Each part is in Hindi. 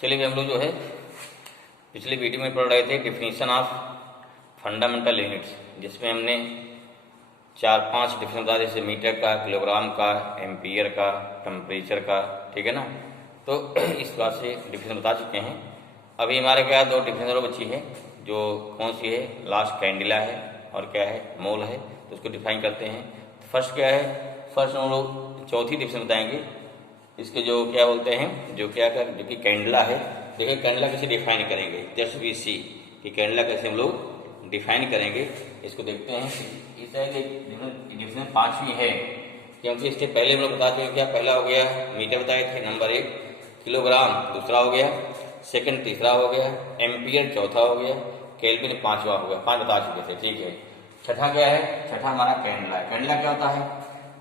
चलिए हम लोग जो है पिछले वीडियो में पढ़ रहे थे डिफिनीशन ऑफ फंडामेंटल यूनिट्स, जिसमें हमने 4-5 डिफिनेशन बताया, जैसे मीटर का, किलोग्राम का, एम्पियर का, टेम्परेचर का, ठीक है ना। तो इस बात से डिफिनेशन बता चुके हैं। अभी हमारे क्या 2 डिफिनेशन और बची है, जो कौन सी है, लास्ट कैंडिला है और क्या है, मोल है। तो उसको डिफाइन करते हैं। फर्स्ट क्या है, फर्स्ट हम लोग चौथी डिफिनेशन बताएंगे। इसके जो क्या बोलते हैं, जो कि कैंडला है। देखिए कैंडला कैसे डिफाइन करेंगे, जस्ट वी सी कि कैंडला कैसे हम लोग डिफाइन करेंगे, इसको देखते हैं। इस डिफिनेशन 5वीं है, क्योंकि इसके पहले हम लोग बता चुके क्या, पहला हो गया मीटर बताए थे, नंबर 1 किलोग्राम दूसरा हो गया, सेकंड तीसरा हो गया, एम्पियर चौथा हो गया, केल्विन 5वां हो गया। 5 बता चुके थे, ठीक है। छठा क्या है, छठा हमारा कैंडला है। कैंडला क्या होता है,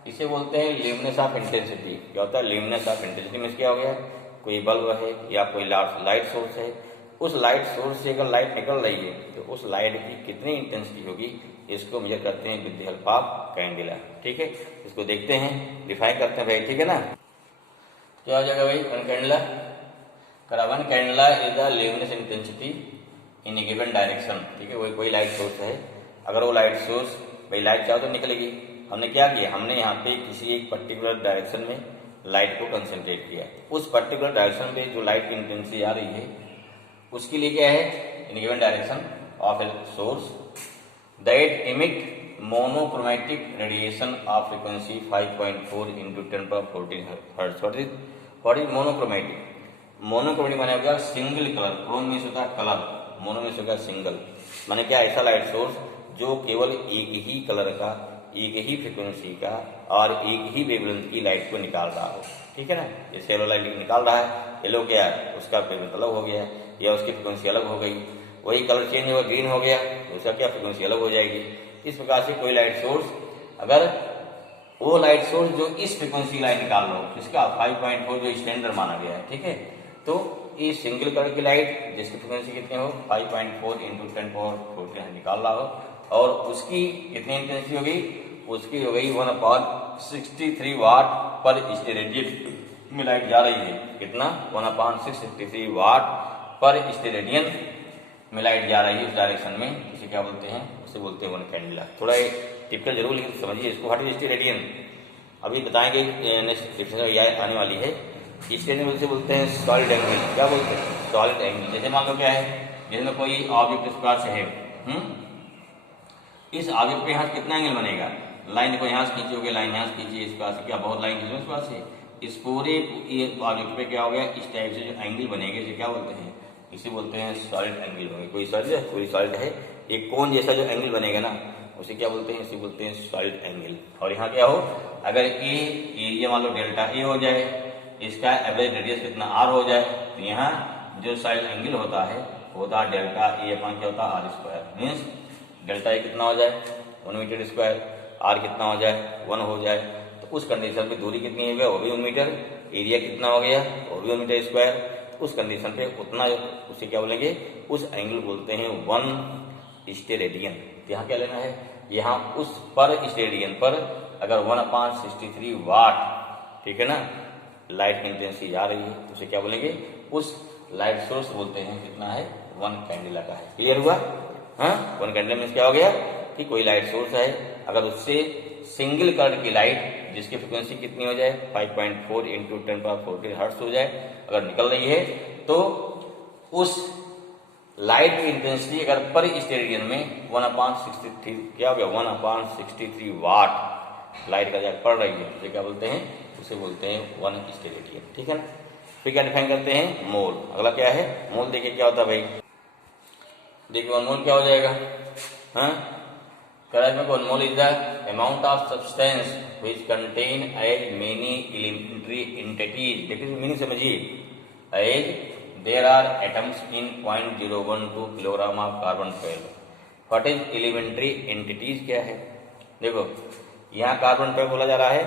इसे बोलते हैं ल्यूमिनेंस ऑफ इंटेंसिटी। क्या होता है, ल्यूमिनेंस ऑफ इंटेंसिटी में क्या हो गया, कोई बल्ब है या कोई लाइट सोर्स है, उस लाइट सोर्स से अगर लाइट निकल रही है तो उस लाइट की कितनी इंटेंसिटी होगी, इसको मेजर करते हैं with the help of candela, ठीक है। इसको देखते हैं, डिफाइन करते हैं भाई, ठीक है ना। क्या हो जाएगा भाई, one candela one candela is the luminance intensity in a given direction, ठीक है। कोई लाइट सोर्स है, अगर वो लाइट सोर्स भाई लाइट चाहो तो निकलेगी। हमने क्या किया, हमने यहाँ पे किसी एक पर्टिकुलर डायरेक्शन में लाइट को कंसंट्रेट किया। उस पर्टिकुलर डायरेक्शन में जो लाइट की इंटेंसिटी आ रही है, उसके लिए क्या है, in given direction of a source that emit monochromatic radiation of frequency 5.4 into 10⁻14 hertz. What is monochromatic? Monochromatic माने होगा सिंगल कलर, क्रोम मीन्स होता है कलर, मोनो मीन्स होगा सिंगल। माने क्या, ऐसा लाइट सोर्स जो केवल एक ही कलर का, एक ही फ्रीक्वेंसी का और एक ही वेवलेंथ की लाइट को निकाल रहा हो, ठीक है ना। जैसे येलो लाइट निकाल रहा है, येलो क्या है, उसका वेवलेंथ अलग हो गया या उसकी फ्रीक्वेंसी अलग हो गई। वही कलर चेंज हुआ, ग्रीन हो गया, तो उसका क्या फ्रीक्वेंसी अलग हो जाएगी। इस प्रकार से कोई लाइट सोर्स, अगर वो लाइट सोर्स जो इस फ्रीक्वेंसी लाइट निकाल रहा हो, इसका 5.4 जो स्टैंडर्ड माना गया है, ठीक है। तो इस सिंगल कलर की लाइट जिसकी फ्रीक्वेंसी कितनी हो, 5.4 इंटू 10⁻14 निकाल रहा हो, और उसकी कितनी इंटेंसिटी होगी, उसकी हो गई 1/63 वाट पर स्टेरेडियन में लाइट जा रही है। कितना, 1/663 वाट पर स्टेरेडियन में लाइट जा रही है उस डायरेक्शन में। इसे क्या बोलते हैं, उसे बोलते हैं वन कैंडिला। थोड़ा टिपिकल जरूर लेकिन समझिए इसको। व्हाट इज स्टेरेडियन अभी बताएंगे, नेक्स्ट डिफिनेशन आने वाली है। स्टेरेडियन से बोलते हैं सॉलिड एंगल। क्या बोलते हैं, सॉलिड एंगल। जैसे मान लो क्या है, जैसे कोई ऑब्जेक्ट इस प्रकार से है, इस ऑब्जेक्ट पे यहाँ कितना एंगल बनेगा, लाइन देखो यहाँ से खींची होगी, लाइन यहाँ से खींची, इस प्रकार से क्या बहुत लाइन खींची इस प्रकार से, इस पूरे ऑब्जेक्ट पे क्या हो गया, इस टाइप से जो एंगल बनेंगे इसे क्या बोलते हैं, इसे बोलते हैं सॉलिड एंगल होंगे। कोई सॉलिड है, एक कोन जैसा जो एंगल बनेगा ना, उसे क्या बोलते हैं, इसे बोलते हैं सॉलिड एंगल। और यहाँ क्या हो, अगर ए एरिया मान लो डेल्टा ए हो जाए, इसका एवरेज रेडियस कितना आर हो जाए, तो यहाँ जो सॉलिड एंगल होता है होता है डेल्टा ए अपॉन क्या होता है, are square. Means delta A कितना हो जाए, 1 मीटर स्क्वायर, आर कितना हो जाए, 1 हो जाए। तो उस कंडीशन पे दूरी कितनी हो गया, वो भी 1 मीटर, एरिया कितना हो गया, वो भी 1 मीटर स्क्वायर। उस कंडीशन पे उतना, उसे क्या बोलेंगे, उस एंगल बोलते हैं 1 स्टेरेडियन। यहाँ क्या लेना है, यहाँ उस पर स्टेरेडियन पर अगर 1/63 वाट, ठीक है ना, लाइट की इंटेंसिटी आ रही है, तो उसे क्या बोलेंगे, उस लाइट सोर्स बोलते हैं कितना है, 1 कैंडिला का है। क्लियर हुआ, हाँ। 1 कैंडिला मीन्स क्या हो गया कि कोई लाइट सोर्स है, अगर उससे सिंगल कलर की लाइट जिसकी फ्रीक्वेंसी कितनी हो जाए, 5.4 इंटू 10⁻14 हर्ट्ज हो जाए, अगर निकल रही है, तो उस लाइट की इंटेंसिटी अगर पर स्टेरेडियन में 1/63 क्या हो गया, 1/63 वाट लाइट का जब पड़ रही है, तो क्या बोलते हैं, उसे बोलते हैं 1 स्टेरेडियन, ठीक है ना। फिर क्या डिफाइन करते हैं, मोल। अगला क्या है, मोल। देखिए क्या होता है भाई, देखिए 1 मोल क्या हो जाएगा, हाँ। One mole is the amount of substance which contain as many elementary entities. देखिए मीनिंग समझिए, as there are atoms in 0.012 kilogram of carbon 12। What is elementary entities क्या है, देखो यहाँ कार्बन 12 बोला जा रहा है।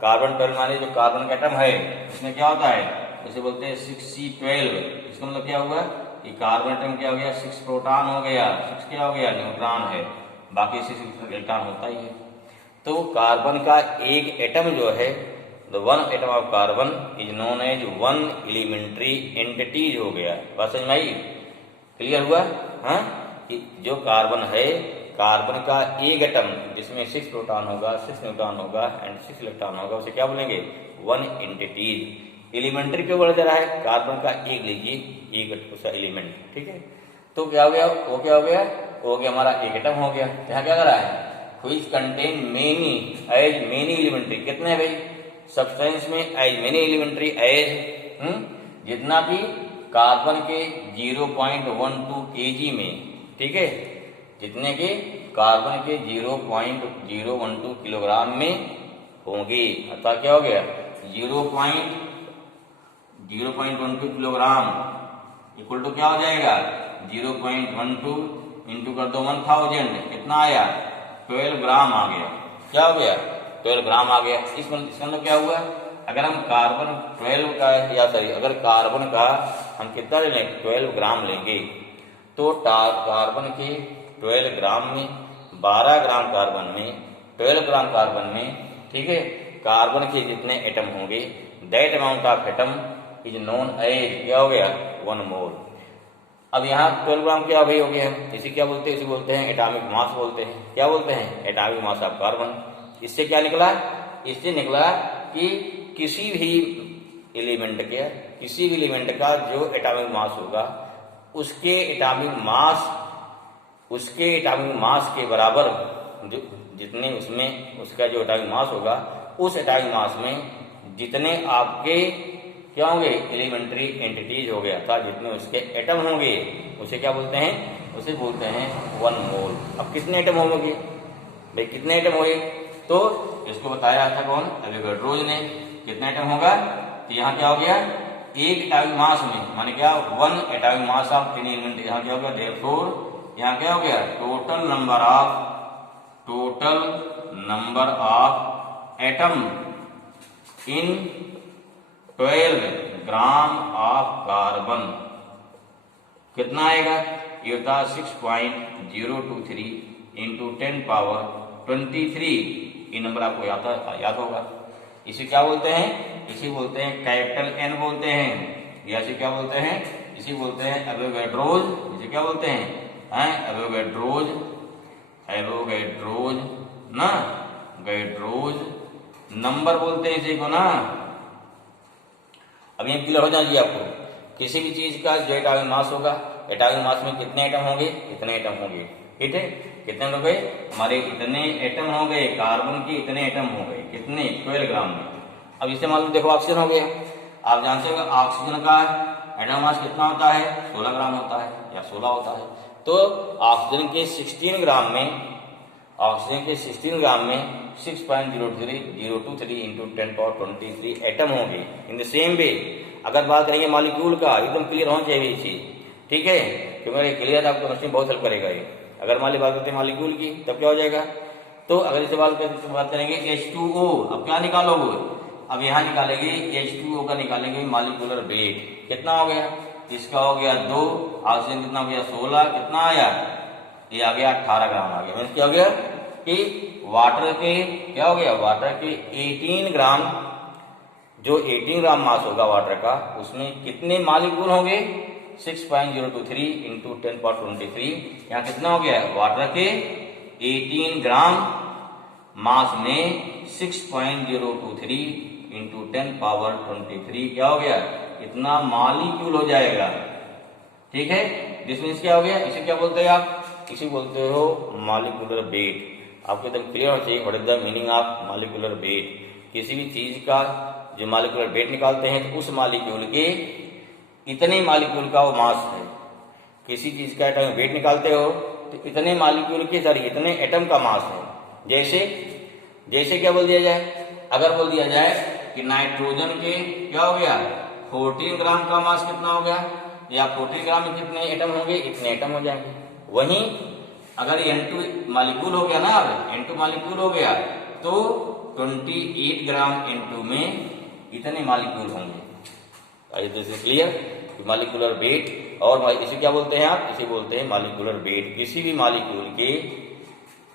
कार्बन 12 माने जो कार्बन का एटम है इसमें क्या होता है, इसे बोलते हैं 6C12। इसका मतलब क्या हुआ, कि कार्बन एटम क्या हो गया, 6 प्रोटॉन हो गया, 6 क्या हो गया, न्यूट्रॉन है, बाकी 6 इलेक्ट्रॉन होता ही है। तो कार्बन का एक एटम जो है the one atom of carbon is known as one elementary entities हो गया। बात समझ में आई? क्लियर हुआ? हाँ, जो कार्बन है, कार्बन का एक एटम जिसमें 6 प्रोटॉन होगा, 6 न्यूट्रॉन होगा एंड 6 इलेक्ट्रॉन होगा, उसे क्या बोलेंगे? One entities. एलिमेंट्री क्यों बोला जा रहा है? कार्बन का एक लीजिए, एक उसका एलिमेंट, ठीक है। तो क्या हो गया? वो क्या हो गया? वो हो गया हमारा एक एटम हो गया। यहाँ क्या कर रहा है? Which contain many as many elementary. कितने हैं भाई? सब्सटेंस में एज मेनी एलिमेंट्री एज जितना भी कार्बन के 0.12 kg में, ठीक है, जितने के कार्बन के 0.012 किलोग्राम में होंगे। अर्थात क्या हो गया? 0.12 किलोग्राम इक्वल टू क्या हो जाएगा? 0.12 इंटू कर दो 1000, कितना आया? 12 ग्राम आ गया। क्या हो गया? 12 ग्राम आ गया। इसका मतलब क्या हुआ? अगर हम कार्बन 12 का अगर कार्बन का हम कितना ले लें? 12 ग्राम लेंगे, तो कार्बन के 12 ग्राम में 12 ग्राम कार्बन में 12 ग्राम कार्बन में, ठीक है, कार्बन के जितने एटम होंगे, that amount of atom is known as क्या हो गया? 1 मोल। अब यहाँ 12 ग्राम क्या भाई हो गया? इसे क्या बोलते हैं? इसे बोलते हैं एटॉमिक मास बोलते हैं। क्या बोलते हैं? Atomic mass of carbon. इससे क्या निकला? इससे निकला कि किसी भी एलिमेंट का जो एटॉमिक मास होगा, उसके एटॉमिक मास के बराबर जो जितने उसमें उसका जो एटॉमिक मास होगा, उस एटॉमिक मास में जितने आपके क्या होंगे? एलिमेंट्री एंटिटीज हो गया था, जितने उसके एटम होंगे, उसे क्या बोलते हैं? उसे बोलते हैं 1 मोल। अब कितने एटम होंगे भाई? कितने एटम होंगे? तो इसको बताया था कौन? एवोगाड्रो ने। कितना एटम होगा? तो यहाँ क्या हो गया? एक एटॉमिक मास में, माने क्या? 1 atomic mass of any element. यहाँ क्या हो गया? देयरफॉर यहाँ क्या हो गया? Total number of atom in 12 gram of carbon कितना आएगा? ये होता 6.023 इंटू 10 पावर 23। ये नंबर आपको याद होगा। इसे क्या बोलते हैं? इसे बोलते हैं कैपिटल एन बोलते हैं, या इसे क्या बोलते हैं? इसे बोलते हैं एवोगाड्रोज। इसे क्या बोलते हैं? एवोगाड्रोज ना, गैड्रोज नंबर बोलते हैं इसी को ना। अब ये क्लियर हो जाएगी आपको। किसी भी चीज का जो एटॉमिक मास होगा, एटॉमिक मास में कितने एटम होंगे? इतने एटम होंगे, ठीक है। कितने हो गए? हमारे इतने एटम हो गए, कार्बन के इतने एटम हो गए, कितने? 12 ग्राम में। अब इसे मान लो, देखो ऑक्सीजन हो गया। आप जानते हो ऑक्सीजन का एटम मास कितना होता है? 16 ग्राम होता है या 16 होता है। तो ऑक्सीजन के 16 ग्राम में 6.03023 इंटू 10 पावर 23 एटम होंगे। इन द सेम वे अगर बात करेंगे मॉलिक्यूल का, एकदम क्लियर होना चाहिए ये चीज, ठीक है, क्योंकि क्लियर आपको मशीन बहुत हेल्प करेगा ये। अगर मान ली बात करते हैं मॉलिक्यूल की, तब क्या हो जाएगा? तो अगर इसे बात करेंगे H2O, अब क्या निकालोगे? अब यहाँ निकालेंगे H2O का, निकालेंगे मॉलिक्यूलर वेट। कितना हो गया? इसका हो गया 2, ऑक्सीजन कितना हो गया? 16। कितना आया? ये आ गया 18 ग्राम आ गया। मीन्स क्या हो गया कि वाटर के क्या हो गया? वाटर के 18 ग्राम, जो 18 ग्राम मास होगा वाटर का, उसमें कितने मॉलिक्यूल होंगे? 6.023 इंटू 10 पावर 23। यहाँ कितना हो गया? वाटर के 18 ग्राम मास में 6.023 इंटू 10 पावर 23 क्या हो गया? इतना मॉलिक्यूल हो जाएगा, ठीक है। दिस मीन्स क्या हो गया? इसे क्या बोलते हैं आप? इसे बोलते हो मॉलिक्यूलर वेट। आपको एकदम क्लियर होना चाहिए what is the meaning of molecular weight. किसी भी चीज का जो मॉलिक्यूलर वेट निकालते हैं, तो उस मॉलिक्यूल के इतने मॉलिक्यूल का वो मास है। किसी चीज का एटम वेट निकालते हो तो इतने मॉलिक्यूल के इतने एटम का मास है। जैसे क्या बोल दिया जाए? अगर बोल दिया जाए कि नाइट्रोजन के क्या हो गया? 14 ग्राम का मास कितना हो गया, या 14 ग्राम में कितने एटम होंगे? इतने एटम हो जाएंगे। वहीं अगर N2 मॉलिक्यूल हो गया ना, N2 मॉलिक्यूल हो गया, तो 28 ग्राम N2 में इतने मॉलिक्यूल होंगे। क्लियर? Molecular weight. और इसे क्या बोलते हैं आप? इसे बोलते हैं मॉलिक्यूलर वेट। किसी भी मॉलिक्यूल के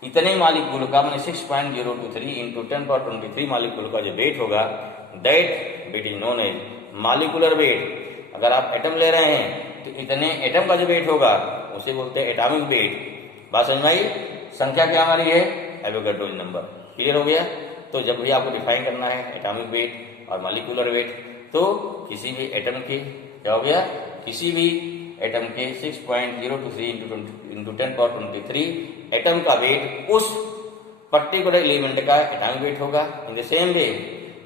इतने मालिक्यूल का मैंने 6.023 इंटू 10⁻23 मालिक्यूल का जो वेट होगा, that weight is known as molecular weight. अगर आप एटम ले रहे हैं तो इतने एटम का जो वेट होगा उसे बोलते हैं एटॉमिक वेट। बात समझ में आई? संख्या क्या हमारी है? Avogadro number. क्लियर हो गया? तो जब भी आपको डिफाइन करना है एटॉमिक वेट और मालिकुलर वेट, तो किसी भी एटम के क्या हो गया, किसी भी एटम के 6.023 इंटू 10⁻23 एटम का वेट उस पर्टिकुलर एलिमेंट का एटॉमिक वेट होगा। In the same way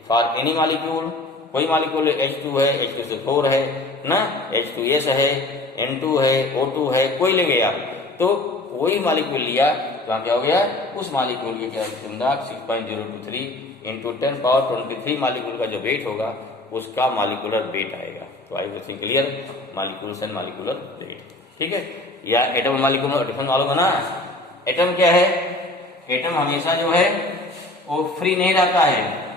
for any molecule, कोई मालिक्यूल H2 है, H2SO4 है ना, H2S है, N2 है, O2 है, कोई लेंगे आप, तो कोई मालिक्यूल लिया तो क्या हो गया, उस मालिक्यूल के क्या 6.023 इंटू 10⁻23 मालिक्यूल का जो वेट होगा उसका मालिकुलर वेट आएगा। तो I think clear, molecules and molecular weight. ठीक है, या एटम मालिक्यूल डिफरेंस मालूम है ना। एटम क्या है? एटम हमेशा जो है वो फ्री नहीं रहता है,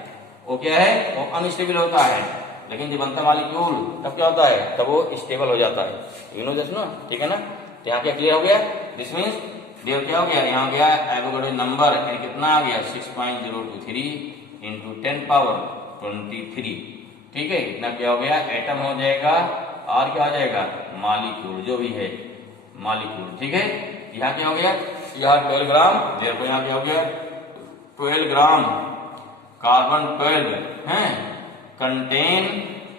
वो क्या है, वो अनस्टेबल होता है। लेकिन जब बनता मालिक्यूल तब क्या होता है, तब वो स्टेबल हो जाता है। यू नो दिस नो, ठीक है ना। तो यहाँ क्या क्लियर हो गया? दिस मीन्स देव क्या हो गया, यहाँ गया एवोगाड्रो नंबर कितना आ गया 6.023 इंटू 10⁻23। ठीक है, इतना क्या हो गया, एटम हो जाएगा और क्या हो जाएगा, मालिक्यूल, जो भी है मालिक्यूल। ठीक है, यहाँ क्या हो गया, यहाँ 12 ग्राम, देखो यहाँ क्या हो गया 12 ग्राम कार्बन 12 है, कंटेन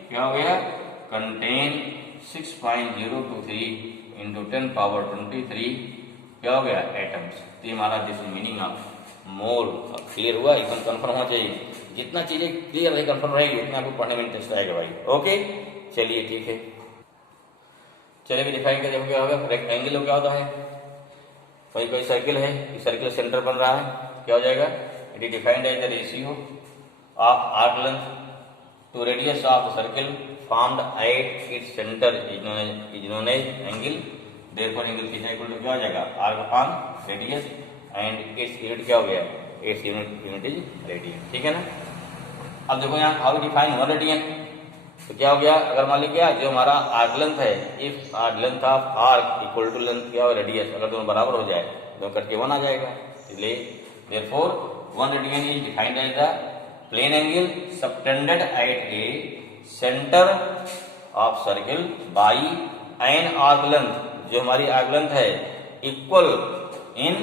क्या हो गया, कंटेन 6.023 इंटू 10⁻23 क्या हो गया, एटम्स। तो हमारा this meaning of mole. Clear हुआ? एकदम कंफर्म होना चाहिए। जितना चीजें क्लियर रहे, कंफर्म रहेगी, उतना आपको पढ़ने में इंटरेस्ट आएगा भाई। ओके, चलिए ठीक है। चलिए भी डिफाइन कर, देखो क्या होगा, रेक्टेंगल क्या होता है, कोई कोई सर्किल है, सर्किल सेंटर बन रहा है, क्या हो जाएगा, it is defined as the ratio of arc length to radius of the circle formed at its centre is known as angle. Therefore angle theta equal to क्या हो जाएगा, arc upon radius, and its unit क्या हो गया, इट्स यूनिट इज रेडियन। ठीक है ना। अब देखो यहाँ हाउ डिफाइन 1 रेडियन, तो क्या हो गया, अगर मान लीजिए जो हमारा आर्क लेंथ है, if arc length of arc equal to length क्या हो रेडियस, अगर दोनों बराबर हो जाए दोनों करके 1 आ जाएगा। इसलिए therefore 1 radian is defined as the plane angle subtended at a centre of circle by an arc length, जो हमारी आर्क लेंथ है equal in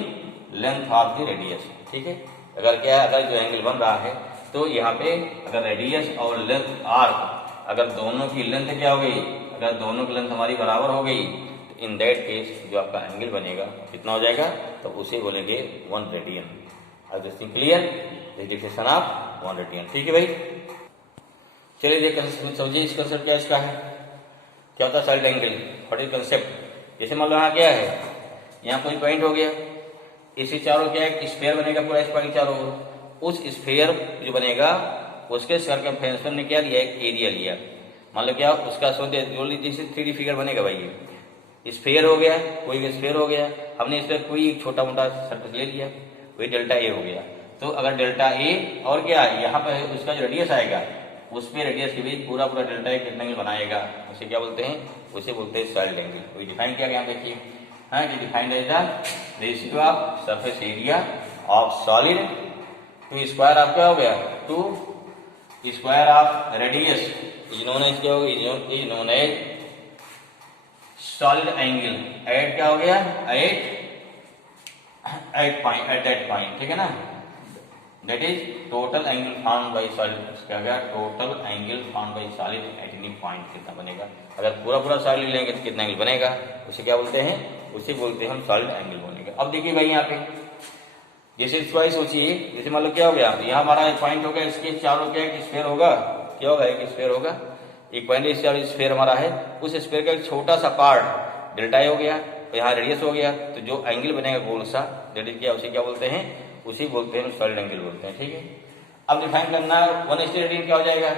length of the radius. ठीक है, अगर क्या है, अगर जो एंगल बन रहा है तो यहाँ पे अगर रेडियस और लेंथ आर्क अगर दोनों की लेंथ क्या हो गई, अगर दोनों की लेंथ हमारी बराबर हो गई, तो इन दैट केस जो आपका एंगल बनेगा कितना हो जाएगा, तो उसे बोलेंगे 1 radian. Clear, definition of 1 radian. ठीक है भाई, चलिए देखिए समझिए इस कंसेप्ट क्या इसका है, क्या होता है side angle, what is concept. जैसे मान लो यहाँ क्या है, यहाँ कोई पॉइंट हो गया, इसी चारों क्या है स्फीयर बनेगा पूरा, इस पॉइंट चारों, उस स्फीयर जो बनेगा उसके सर्कमफेरेंस ने क्या लिया, एक एरिया लिया। मान लो क्या उसका सोचे जैसे 3D फिगर बनेगा भाई, ये स्फीयर हो गया, कोई स्फीयर हो गया, हमने इस पर कोई छोटा मोटा सरफेस ले लिया, वही डेल्टा ए हो गया। तो अगर डेल्टा ए और क्या यहाँ पर उसका जो रेडियस आएगा, उस पर रेडियस के बीच पूरा पूरा डेल्टा ए कितना एंगल बनाएगा, उसे क्या बोलते हैं, उसे बोलते हैं सॉलिड एंगल। वही डिफाइन किया गया, देखिए हाँ, ये defined as the ratio of surface area of solid to square of क्या हो गया, to square of radius is known as क्या हो गया, is known as solid angle at क्या हो गया, at point, at that point. ठीक है ना, that is total angle found by solid, क्या गया, total angle found by solid at any point कितना बनेगा। अगर पूरा पूरा सॉलिड लेंगे तो कितना एंगल बनेगा, उसे क्या बोलते हैं, उसे बोलते हैं हम सॉलिड एंगल बनेगा। अब देखिए भाई यहाँ पे जैसे चॉइस सोचिए, जैसे मान लो क्या हो गया, यहाँ हमारा एक पॉइंट हो गया, इसके चारों क्या एक स्फीयर होगा, क्या होगा, एक स्फीयर होगा, एक पॉइंट इस चारों स्फीयर हमारा है, उस स्फीयर का एक छोटा सा पार्ट डेल्टा ए हो गया, तो यहाँ रेडियस हो गया, तो जो एंगल बनेगा गोल सा दैट इज क्या, उसे क्या बोलते हैं, उसी बोलते हैं सॉलिड एंगल बोलते हैं। ठीक है, अब डिफाइन करना 1 स्टेरेडियन क्या हो जाएगा,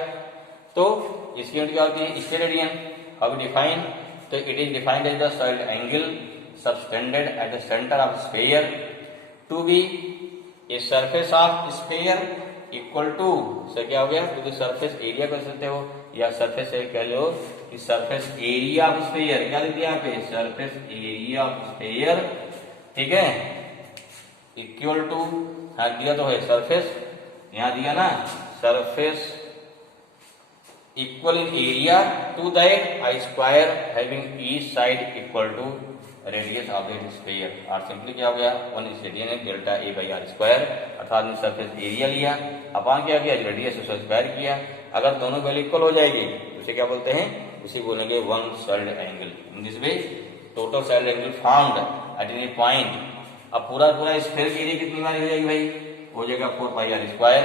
तो इसकी यूनिट क्या होती है, स्टेरेडियन। हाउ डिफाइन, तो it is defined as the solid angle subtended at the centre of sphere to be a surface of sphere equal to, sir क्या हो गया, तो सरफेस एरिया कर सकते हो, या सरफेस कह लो कि सरफेस एरिया ऑफ स्फीयर, क्या लिख दिया यहाँ पे, सरफेस एरिया ऑफ स्फीयर। ठीक है, इक्वल टू, हाँ दिया तो है सरफेस, यहाँ दिया ना surface equal in area to that a square having each side equal to radius of that sphere. और सिंपली क्या हो गया, 1 इज रेडियन है delta A by R square, अर्थात ने सरफेस एरिया लिया अपन क्या किया रेडियस उसका स्क्वायर किया। अगर दोनों वैल्यू इक्वल हो जाएगी उसे क्या बोलते हैं, उसे बोलेंगे one side angle. In this way total side angle found at any point. अब पूरा स्फीयर की एरिया कितनी बार हो जाएगी भाई, हो जाएगा 4 पाई आर स्क्वायर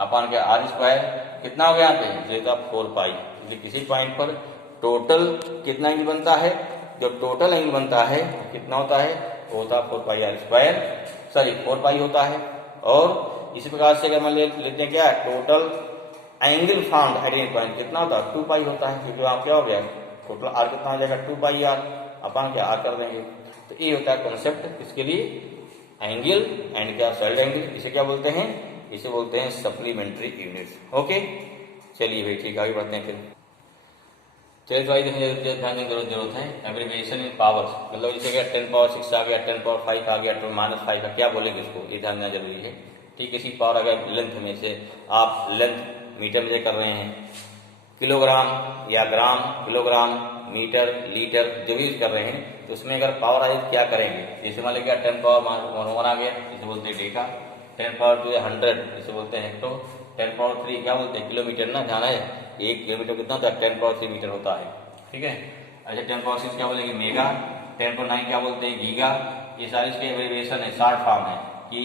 अपन क्या आर स्क्वायर कितना हो गया यहाँ पे, जो 4 पाई। किसी पॉइंट पर टोटल कितना एंगल बनता है, जो टोटल एंगल बनता है कितना होता है, वो होता है 4 पाई आर स्क्वायर, सॉरी 4 पाई होता है। और इसी प्रकार से अगर मान लेते हैं क्या total angle found at any point कितना होता है 2 पाई होता है, क्योंकि वहां क्या हो गया टोटल आर कितना हो जाएगा 2 पाई आर, अपन क्या आर कर देंगे। तो ये होता है कॉन्सेप्ट इसके लिए एंगल एंड क्या साइड एंगल, इसे क्या बोलते हैं, इसे बोलते हैं सप्लीमेंट्री यूनिट्स। ओके चलिए भाई ठीक आगे बढ़ते हैं फिर। चलिए तो ध्यान देने की जरूरत है, एब्रिविएशन इन पावर्स, मतलब जैसे क्या 10 पावर 6 आ गया, 10 पावर 5 आ गया, 10 -5 का क्या बोलेंगे इसको, ये ध्यान देना जरूरी है। ठीक इसी पावर अगर लेंथ में से आप लेंथ मीटर में कर रहे हैं, किलोग्राम या ग्राम, किलोग्राम मीटर लीटर जो भी यूज कर रहे हैं, तो उसमें अगर पावर आए क्या करेंगे, जैसे मान लीजिए 10 पावर 1 आ गया इसे बोलते हैं डेका, 10 पावर 2 100 इसे बोलते हैं हेक्टो, 10 पावर 3 क्या बोलते हैं किलोमीटर ना, ध्यान है 1 किलोमीटर कितना होता है 10 पावर 3 मीटर होता है। ठीक है, अच्छा 10 पावर 6 क्या बोलेंगे मेगा, 10 पावर 9 क्या बोलते हैं गीगा। ये सारी इसके एब्रिविएशन है, शॉर्ट फॉर्म है कि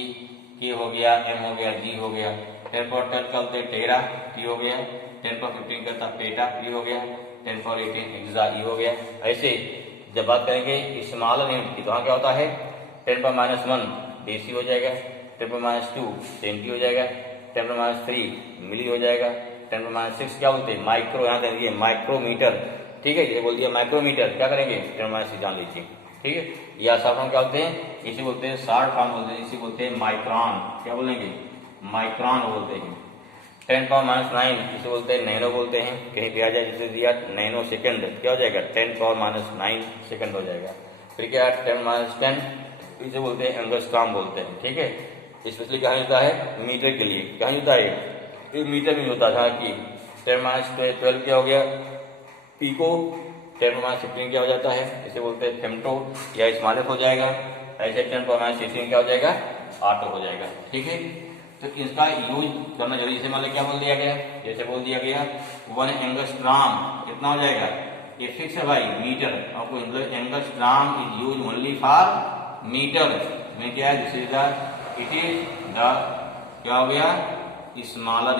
के हो गया, एम हो गया, जी हो गया। 10 पावर 10 क्या बोलते हैं टेरा, टी हो गया। 10 पावर 15 करता पेटा, पी हो गया। 10 पावर 18 एक्सा, ई हो गया। ऐसे जब बात करेंगे स्मॉलर यूनिट की तो क्या होता है 10 पावर -1 डेसी हो जाएगा, 10 पावर -2 सेंटी हो जाएगा, 10 पावर -3 मिली हो जाएगा, 10 पावर -6 क्या बोलते हैं माइक्रो, यहाँ करेंगे माइक्रोमीटर। ठीक है, ये बोल दिया माइक्रोमीटर, क्या करेंगे 10 पावर -6 जान लीजिए। ठीक है, या शॉर्ट फॉर्म क्या बोलते हैं, इसे बोलते हैं शॉर्ट फॉर्म बोलते हैं, इसे बोलते हैं माइक्रॉन, क्या बोलेंगे माइक्रॉन बोलते हैं। 10 पावर -9 इसे बोलते हैं नैनो बोलते हैं, कहीं भी आ जाए जैसे दिया नैनो सेकंड क्या हो जाएगा 10 पावर -9 सेकंड हो जाएगा। फिर क्या 10 -10 इसे बोलते हैं एंगस्ट्रॉम बोलते हैं। ठीक है, स्पेशली कहाँ होता है मीटर के लिए, कहाँ होता है ये मीटर में होता था कि 10 -12 क्या हो गया पीको, 10 -15 क्या हो जाता है इसे बोलते हैं फेमटो या स्मॉलेस्ट हो जाएगा। ऐसे 10 -16 क्या हो जाएगा ऑटो हो जाएगा। ठीक है, तो इसका यूज करना जरूरी। जैसे मान लो क्या बोल दिया गया, जैसे बोल दिया गया 1 एंगस्ट्रॉम कितना हो जाएगा, ये फिक्स है भाई मीटर, आपको मतलब angstrom is use only for metre में क्या है, this is the it is the क्या हो गया smaller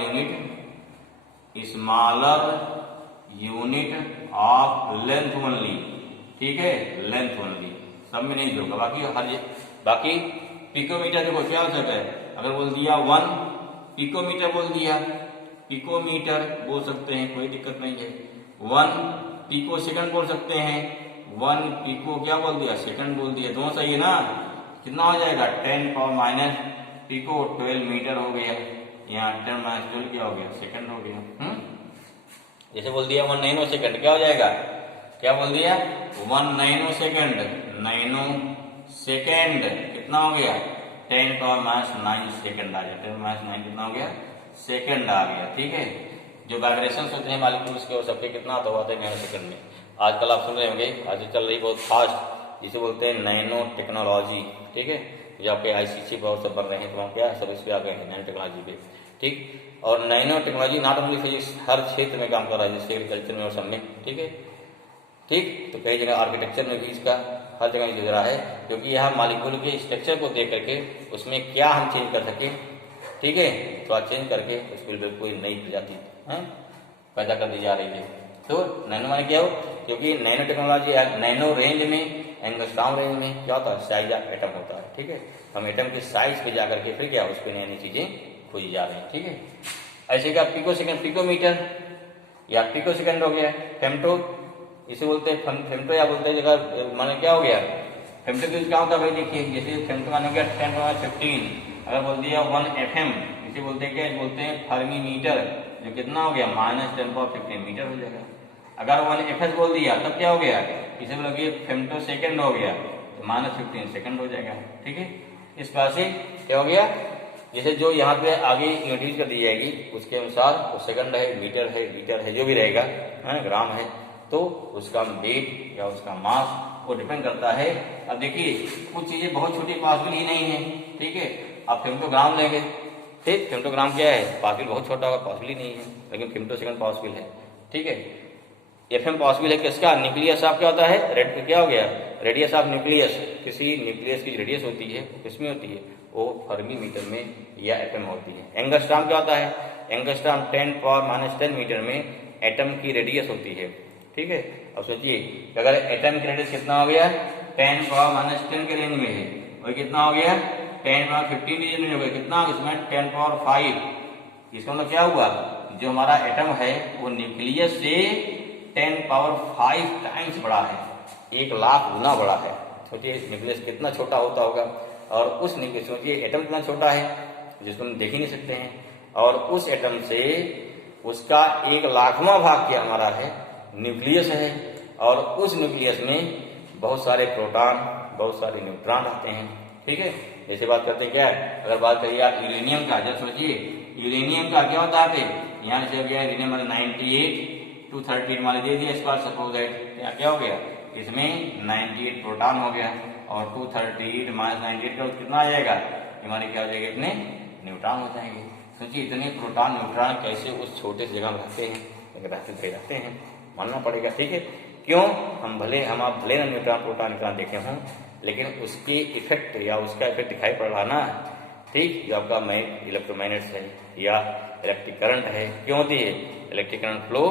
unit of length only. ठीक है, लेंथ ओनली, सब में नहीं होगा, बाकी पिकोमीटर देखो क्या हो सकता है, अगर बोल दिया 1 पिकोमीटर बोल दिया, पिकोमीटर बोल सकते हैं कोई दिक्कत नहीं है। 1 पिको सेकंड बोल सकते हैं, 1 पिको क्या बोल दिया सेकंड बोल दिया, दोनों सही है ना। कितना हो जाएगा 10 पावर माइनस पिको 12 मीटर हो गया, यहाँ 10 -12 क्या हो गया सेकंड हो गया। जैसे बोल दिया 1 नैनो सेकंड क्या हो जाएगा, क्या बोल दिया 1 नैनो सेकंड, नैनो सेकंड कितना हो गया 10 पावर -9 सेकंड आ गया, 10 -9 कितना हो गया सेकंड आ गया। ठीक है, जो वाइब्रेशन होते हैं मॉलिक्यूल्स के और सबके कितना होता है नैनो सेकंड में। आजकल आप सुन रहे होंगे, आज चल रही बहुत फास्ट, जिसे बोलते हैं नैनो टेक्नोलॉजी। ठीक है, जो आपके ICC बहुत सब बन रहे हैं तो वहाँ क्या सब इस पे आ गए हैं नैनो टेक्नोलॉजी पे। ठीक, और nano technology not only physics, हर क्षेत्र में काम कर रहा है, जैसे एग्रीकल्चर में और सब में। ठीक है, ठीक, तो कई जगह आर्किटेक्चर में भी इसका हर जगह यूज रहा है, क्योंकि यहाँ मॉलिक्यूल के स्ट्रक्चर को देख करके उसमें क्या हम चेंज कर सकें। ठीक है, तो आज चेंज करके उसमें कोई नई प्रजाति पैदा कर दी जा रही है। तो नैनो माने क्या हो, क्योंकि नैनो टेक्नोलॉजी नैनो रेंज में एंगस्ट्रॉम रेंज में क्या होता है साइज ऑफ एटम होता है। ठीक है, हम एटम के साइज पे जाकर के फिर क्या उस पर नई नई चीजें खोजी जा रही है। ठीक है, ऐसे क्या पिको सेकंड पिकोमीटर या पिको सेकंड हो गया। फेमटो इसे बोलते हैं फेमटो या बोलते हैं जगह माने क्या हो गया फेमटो का क्या होता है भाई, देखिए जैसे फेमटो माने क्या 10 पावर 15, अगर बोल दिया 1 FM इसे बोलते हैं क्या, बोलते हैं फर्मी मीटर, जो कितना हो गया -10 पावर 15 मीटर हो जाएगा। अगर 1 FS बोल दिया तब क्या हो गया, इसे बोलोगे फेमटो सेकंड हो गया तो -15 सेकंड हो जाएगा। ठीक है, इस प्रकार से क्या हो गया, जैसे जो यहाँ पे आगे यूनिट कर दी जाएगी उसके अनुसार वो सेकंड है, मीटर है, लीटर है, जो भी रहेगा, ग्राम है, तो उसका वेट या उसका मास वो डिपेंड करता है। अब देखिए कुछ चीजें बहुत छोटी पॉसिबल ही नहीं है, ठीक है। आप फेमटोग्राम लेंगे, ठीक, फेमटोग्राम क्या है, पॉसिबल बहुत छोटा होगा, पॉसिबल ही नहीं है, लेकिन फेमटोसेकंड पॉसिबल है, ठीक है। एफएम पॉसिबल है किसका, न्यूक्लियस ऑफ क्या होता है, क्या हो गया, रेडियस ऑफ न्यूक्लियस, किसी न्यूक्लियस की रेडियस होती है किसमें होती है, वो फर्मी मीटर में या एटम होती है। एंगस्ट्रॉम क्या होता है, एंगस्ट्रॉम 10⁻⁻10 मीटर में एटम की रेडियस होती है, ठीक है। अब सोचिए अगर एटम की रेडियस कितना हो गया, 10⁻⁻10 के रेंज में है, और कितना हो गया 10⁻15 रेंज में हो गया, कितना इसमें 10⁻5। इसका मतलब क्या हुआ, जो हमारा एटम है वो न्यूक्लियस से 10⁻5 टाइम्स बड़ा है, 1,00,000 गुना बड़ा है। सोचिए न्यूक्लियस कितना छोटा होता होगा, और उस न्यूक्लियस, सोचिए एटम कितना छोटा है जिसको हम देख ही नहीं सकते हैं, और उस एटम से उसका 1,00,000वां भाग क्या हमारा है, न्यूक्लियस है, और उस न्यूक्लियस में बहुत सारे प्रोटॉन, बहुत सारे न्यूट्रॉन रहते हैं, ठीक है। जैसे बात करते हैं क्या है, अगर बात करिए आप यूरेनियम का, जब सोचिए यूरेनियम का क्या होता है, यहाँ से गया यूरेनियम 98 238 मान दे दिया स्क्वायर, सपोज दैट यहाँ क्या हो गया, इसमें 98 प्रोटॉन हो गया, और 238 माइनस 98 का कितना आ जाएगा, हमारे क्या हो जाएगा, इतने न्यूट्रॉन हो जाएंगे। सोचिए इतने प्रोटॉन न्यूट्रॉन कैसे उस छोटे से जगह में रहते हैं, रहते हैं, मानना पड़ेगा, ठीक है। क्यों, हम आप भले ना न्यूट्रॉन प्रोटॉन न्यूट्रॉन देखे हों, लेकिन उसके इफेक्ट या उसका इफेक्ट दिखाई पड़ रहा ना, ठीक, जो आपका इलेक्ट्रोमैग्नेट्स है या इलेक्ट्रिक करंट है, क्यों होती है, electric current flow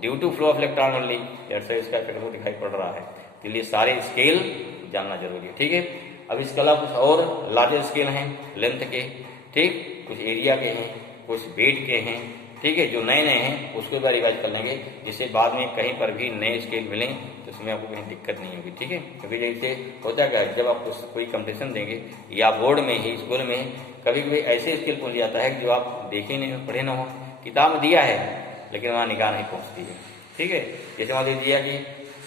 due to flow of electron only, इसका इफेक्ट वो दिखाई पड़ रहा है। तो ये सारे स्केल जानना जरूरी है, ठीक है। अब इसके अलावा कुछ और लार्जर स्केल हैं लेंथ के, ठीक, कुछ एरिया के हैं, कुछ वेट के हैं, ठीक है। जो नए नए हैं उसको बार रिवाइज कर लेंगे, जिससे बाद में कहीं पर भी नए स्केल मिलें तो उसमें आपको कहीं दिक्कत नहीं होगी, ठीक है। क्योंकि जैसे होता क्या है, जब आप कोई कंपटीशन देंगे या बोर्ड में ही, स्कूल में, कभी कभी ऐसे स्केल पहुंच जाता है जो आप देखे नहीं हो, पढ़े ना हो, किताब में दिया है लेकिन वहाँ निगाह नहीं पहुंचती है, ठीक है। जैसे मान दिया कि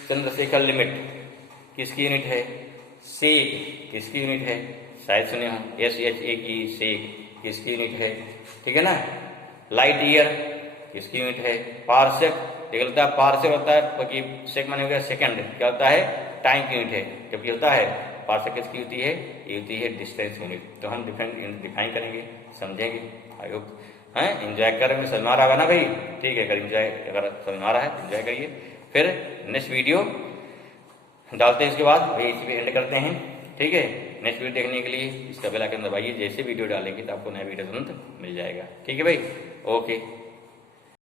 चंद्रशेखर लिमिट किसकी यूनिट है, सेक किसकी यूनिट है, शायद सुने हो, SHA सेक किसकी यूनिट है, ठीक है ना। लाइट ईयर किसकी यूनिट है, पारसेक, होता है पारसेक होता है, क्योंकि सेक माने हो गया सेकंड, क्या होता है, टाइम की यूनिट है, जबकि होता है पारसेक किसकी होती है, ये होती है डिस्टेंस यूनिट। तो हम डिफाइन करेंगे, समझेंगे, आई होप है एंजॉय करेंगे, समझ में आ रहा ना भाई, ठीक है। अगर समझ में आ रहा है तो एंजॉय करिए। फिर नेक्स्ट वीडियो डालते हैं, इसके बाद भाई इसी पे एंड करते हैं, ठीक है। नेक्स्ट वीडियो देखने के लिए इसका बेल आइकन दबाइए, जैसे वीडियो डालेंगे तो आपको नया वीडियो तुरंत मिल जाएगा, ठीक है भाई, ओके।